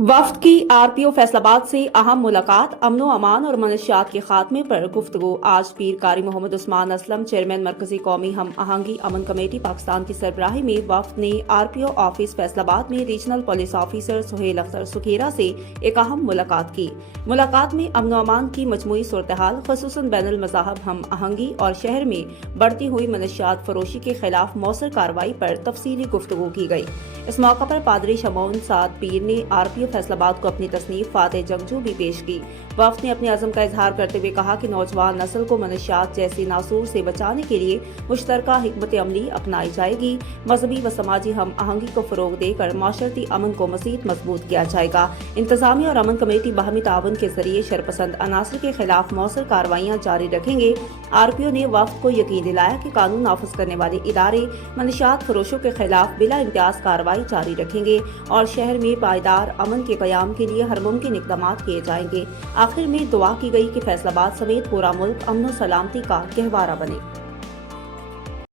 वफ्द की आरपीओ फैसलाबाद से अहम मुलाकात, अमनो अमान और मनशियात के खात्मे पर गुफ्तगू। आज पीर कारी मोहम्मद उस्मान असलम, चेयरमैन मरकजी कौमी हम आहंगी अमन कमेटी पाकिस्तान की सरबराही में वफ्द ने आरपीओ ऑफिस फैसलाबाद में regional police officer Suhail Akhtar Sukhera से एक अहम मुलाकात की। मुलाकात में अमनो अमान की मजमूई सूरत हाल, खसूसन बैनुल मज़ाहब हम आहंगी और शहर में बढ़ती हुई मनशियात फरोशी के खिलाफ मौसर कार्रवाई पर तफसीली गुफ्तगू की गई। इस मौका पर पादरी शमौन साद पीर ने आरपीओ फैसलाबाद को अपनी तसनीफ फातह जंगजू भी पेश की। वफ्द ने अपने अज़म का इजहार करते हुए कहा कि नौजवान नस्ल को मनशियात जैसी नासूर से बचाने के लिए मुश्तरका हिकमत अमली अपनाई जाएगी। मजहबी व समाजी हम आहंगी को फरोग देकर माशरती अमन को मज़ीद मजबूत किया जाएगा। इंतजामिया और अमन कमेटी बाहमी ताउन के जरिए शरपसंद अनासर के खिलाफ मौसर कार्रवाइयाँ जारी रखेंगे। आरपीओ ने वफ्द को यकीन दिलाया कि कानून नाफिज करने वाले इदारे मनशियात फरोशों के खिलाफ बिला इम्तियाज कार्रवाई जारी रखेंगे और शहर में पायदार अमन के क़याम के लिए हर मुमकिन इक़दाम किए जाएंगे। आखिर में दुआ की गई कि फैसलाबाद समेत पूरा मुल्क अमन और सलामती का गहवारा बने।